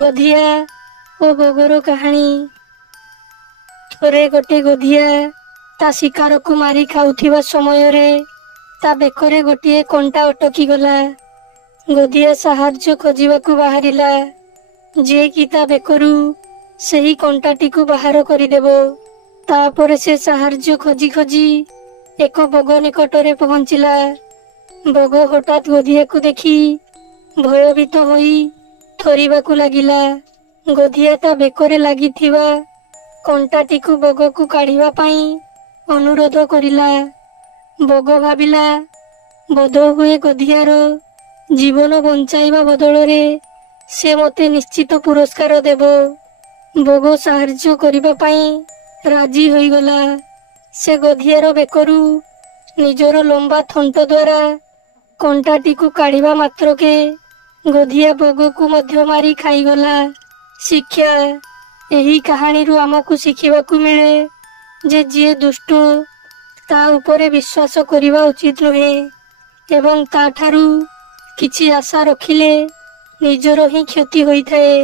ଗଧିଆ ଓ ବଗର କାହାଣୀ। ଥରେ ଗୋଟିଏ ଗଧିଆ ତା ଶିକାରକୁ ମାରି ଖାଉଥିବା ସମୟରେ ତା ବେକରେ ଗୋଟିଏ କଣ୍ଟା ଅଟକିଗଲା। ଗଧିଆ ସାହାଯ୍ୟ ଖୋଜିବାକୁ ବାହାରିଲା, ଯିଏକି ତା ବେକରୁ ସେହି କଣ୍ଟାଟିକୁ ବାହାର କରିଦେବ। ତାପରେ ସେ ସାହାଯ୍ୟ ଖୋଜି ଖୋଜି ଏକ ବଗ ନିକଟରେ ପହଞ୍ଚିଲା। ବଗ ହଠାତ୍ ଗଧିଆକୁ ଦେଖି ଭୟଭୀତ ହୋଇ ଥରିବାକୁ ଲାଗିଲା। ଗଧିଆ ତା ବେକରେ ଲାଗିଥିବା କଣ୍ଟାଟିକୁ ବଗକୁ କାଢ଼ିବା ପାଇଁ ଅନୁରୋଧ କରିଲା। ବଗ ଭାବିଲା, ବୋଧହୁଏ ଗଧିଆର ଜୀବନ ବଞ୍ଚାଇବା ବଦଳରେ ସେ ମୋତେ ନିଶ୍ଚିତ ପୁରସ୍କାର ଦେବ। ବଗ ସାହାଯ୍ୟ କରିବା ପାଇଁ ରାଜି ହୋଇଗଲା। ସେ ଗଧିଆର ବେକରୁ ନିଜର ଲମ୍ବା ଥଣ୍ଟ ଦ୍ୱାରା କଣ୍ଟାଟିକୁ କାଢ଼ିବା ମାତ୍ରକେ ଗଧିଆ ବଗକୁ ମଧ୍ୟ ମାରି ଖାଇଗଲା। ଶିକ୍ଷା। ଏହି କାହାଣୀରୁ ଆମକୁ ଶିଖିବାକୁ ମିଳେ ଯେ ଯିଏ ଦୁଷ୍ଟ ତା ଉପରେ ବିଶ୍ୱାସ କରିବା ଉଚିତ ନୁହେଁ ଏବଂ ତାଠାରୁ କିଛି ଆଶା ରଖିଲେ ନିଜର ହିଁ କ୍ଷତି ହୋଇଥାଏ।